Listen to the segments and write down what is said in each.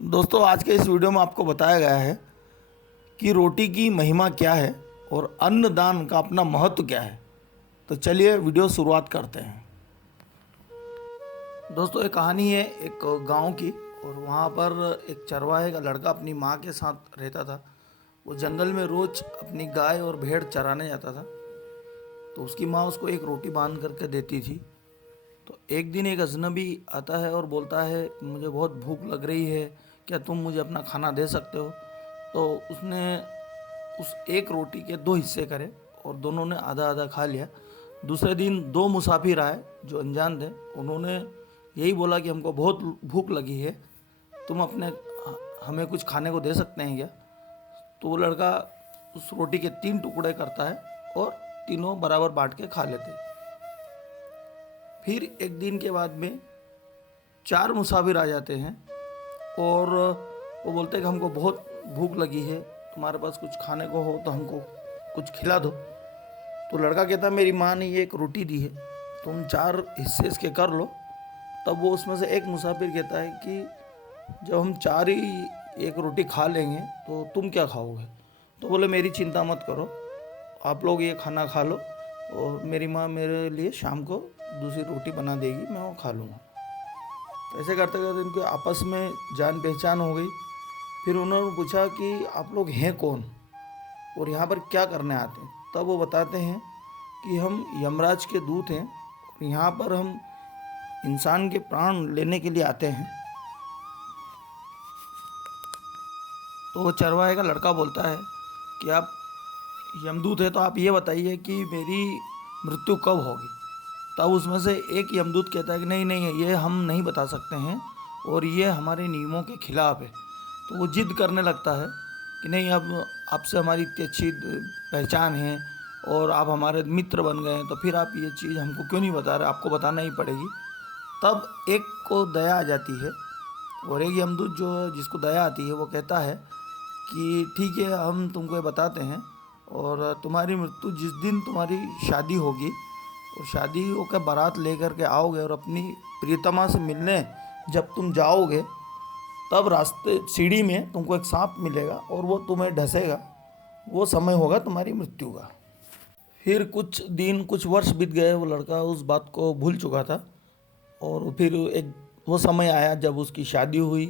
दोस्तों, आज के इस वीडियो में आपको बताया गया है कि रोटी की महिमा क्या है और अन्नदान का अपना महत्व क्या है। तो चलिए वीडियो शुरुआत करते हैं। दोस्तों, एक कहानी है एक गांव की। और वहाँ पर एक चरवाहे का लड़का अपनी माँ के साथ रहता था। वो जंगल में रोज़ अपनी गाय और भेड़ चराने जाता था। तो उसकी माँ उसको एक रोटी बांध करके देती थी। तो एक दिन एक अजनबी आता है और बोलता है, मुझे बहुत भूख लग रही है, क्या तुम मुझे अपना खाना दे सकते हो। तो उसने उस एक रोटी के दो हिस्से करे और दोनों ने आधा आधा खा लिया। दूसरे दिन दो मुसाफिर आए जो अनजान थे। उन्होंने यही बोला कि हमको बहुत भूख लगी है, तुम अपने हमें कुछ खाने को दे सकते हैं क्या। तो वो लड़का उस रोटी के तीन टुकड़े करता है और तीनों बराबर बांट के खा लेते हैं। फिर एक दिन के बाद में चार मुसाफिर आ जाते हैं और वो बोलते हैं कि हमको बहुत भूख लगी है, तुम्हारे पास कुछ खाने को हो तो हमको कुछ खिला दो। तो लड़का कहता है, मेरी माँ ने ये एक रोटी दी है, तुम चार हिस्से इसके कर लो। तब वो उसमें से एक मुसाफिर कहता है कि जब हम चार ही एक रोटी खा लेंगे तो तुम क्या खाओगे। तो बोले, मेरी चिंता मत करो, आप लोग ये खाना खा लो और मेरी माँ मेरे लिए शाम को दूसरी रोटी बना देगी, मैं वो खा लूँगा। तो ऐसे करते करते इनके आपस में जान पहचान हो गई। फिर उन्होंने पूछा कि आप लोग हैं कौन और यहाँ पर क्या करने आते हैं। तब वो बताते हैं कि हम यमराज के दूत हैं और यहाँ पर हम इंसान के प्राण लेने के लिए आते हैं। तो वो चरवाहे का लड़का बोलता है कि आप यमदूत है तो आप ये बताइए कि मेरी मृत्यु कब होगी। तब उसमें से एक यमदूत कहता है कि नहीं नहीं, ये हम नहीं बता सकते हैं और ये हमारे नियमों के खिलाफ है। तो वो जिद करने लगता है कि नहीं, अब आपसे हमारी इतनी अच्छी पहचान है और आप हमारे मित्र बन गए हैं, तो फिर आप ये चीज़ हमको क्यों नहीं बता रहे, आपको बताना ही पड़ेगी। तब एक को दया आ जाती है और एक यमदूत जो जिसको दया आती है वो कहता है कि ठीक है, हम तुमको ये बताते हैं और तुम्हारी मृत्यु जिस दिन तुम्हारी शादी होगी और शादी होकर बारात लेकर के आओगे और अपनी प्रियतमा से मिलने जब तुम जाओगे, तब रास्ते सीढ़ी में तुमको एक सांप मिलेगा और वो तुम्हें ढसेगा। वो समय होगा तुम्हारी मृत्यु का। फिर कुछ दिन कुछ वर्ष बीत गए, वो लड़का उस बात को भूल चुका था। और फिर एक वो समय आया जब उसकी शादी हुई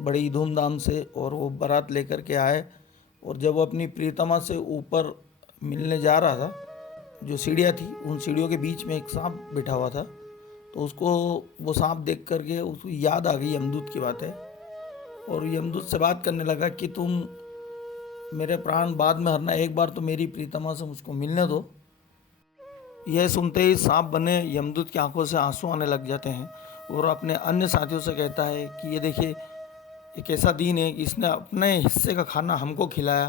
बड़ी धूमधाम से और वो बारात लेकर के आए। और जब वो अपनी प्रियतमा से ऊपर मिलने जा रहा था, जो सीढ़ियाँ थी उन सीढ़ियों के बीच में एक सांप बैठा हुआ था। तो उसको वो सांप देख करके उसको याद आ गई यमदूत की बात है और यमदूत से बात करने लगा कि तुम मेरे प्राण बाद में हरना, एक बार तो मेरी प्रीतमा से मुझको मिलने दो। यह सुनते ही सांप बने यमदूत की आंखों से आंसू आने लग जाते हैं और अपने अन्य साथियों से कहता है कि ये देखिए, एक ऐसा दिन है कि इसने अपने हिस्से का खाना हमको खिलाया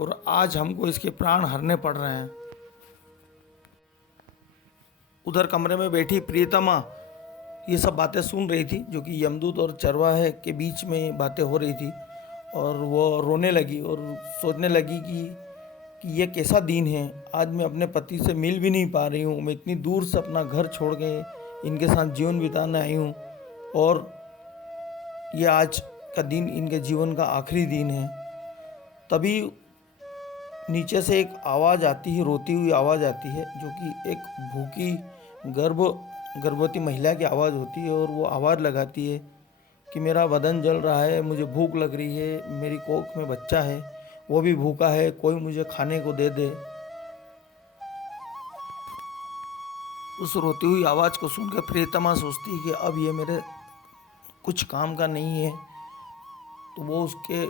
और आज हमको इसके प्राण हरने पड़ रहे हैं। उधर कमरे में बैठी प्रियतमा ये सब बातें सुन रही थी जो कि यमदूत और चरवाहे के बीच में बातें हो रही थी। और वो रोने लगी और सोचने लगी कि ये कैसा दिन है, आज मैं अपने पति से मिल भी नहीं पा रही हूँ, मैं इतनी दूर से अपना घर छोड़ के इनके साथ जीवन बिताने आई हूँ और ये आज का दिन इनके जीवन का आखिरी दिन है। तभी नीचे से एक आवाज़ आती है, रोती हुई आवाज़ आती है, जो कि एक भूखी गर्भवती महिला की आवाज़ होती है। और वो आवाज़ लगाती है कि मेरा बदन जल रहा है, मुझे भूख लग रही है, मेरी कोख में बच्चा है वो भी भूखा है, कोई मुझे खाने को दे दे। उस रोती हुई आवाज़ को सुनकर प्रियतमा सोचती है कि अब ये मेरे कुछ काम का नहीं है। तो वो उसके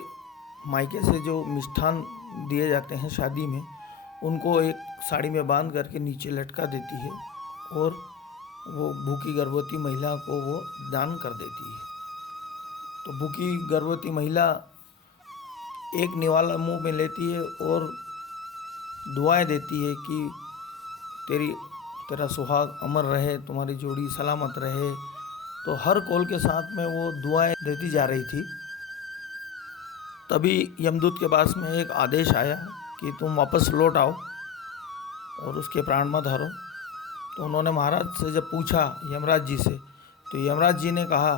मायके से जो मिष्ठान दिए जाते हैं शादी में, उनको एक साड़ी में बांध करके नीचे लटका देती है और वो भूखी गर्भवती महिला को वो दान कर देती है। तो भूखी गर्भवती महिला एक निवाला मुंह में लेती है और दुआएं देती है कि तेरा सुहाग अमर रहे, तुम्हारी जोड़ी सलामत रहे। तो हर कॉल के साथ में वो दुआएं देती जा रही थी। तभी यमदूत के पास में एक आदेश आया कि तुम वापस लौट आओ और उसके प्राण मत हरो। तो उन्होंने महाराज से जब पूछा, यमराज जी से, तो यमराज जी ने कहा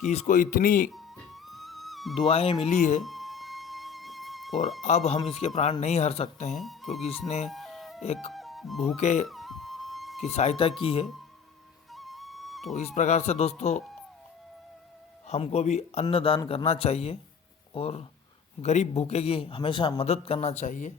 कि इसको इतनी दुआएं मिली है और अब हम इसके प्राण नहीं हर सकते हैं, क्योंकि इसने एक भूखे की सहायता की है। तो इस प्रकार से दोस्तों हमको भी अन्न दान करना चाहिए और गरीब भूखे की हमेशा मदद करना चाहिए।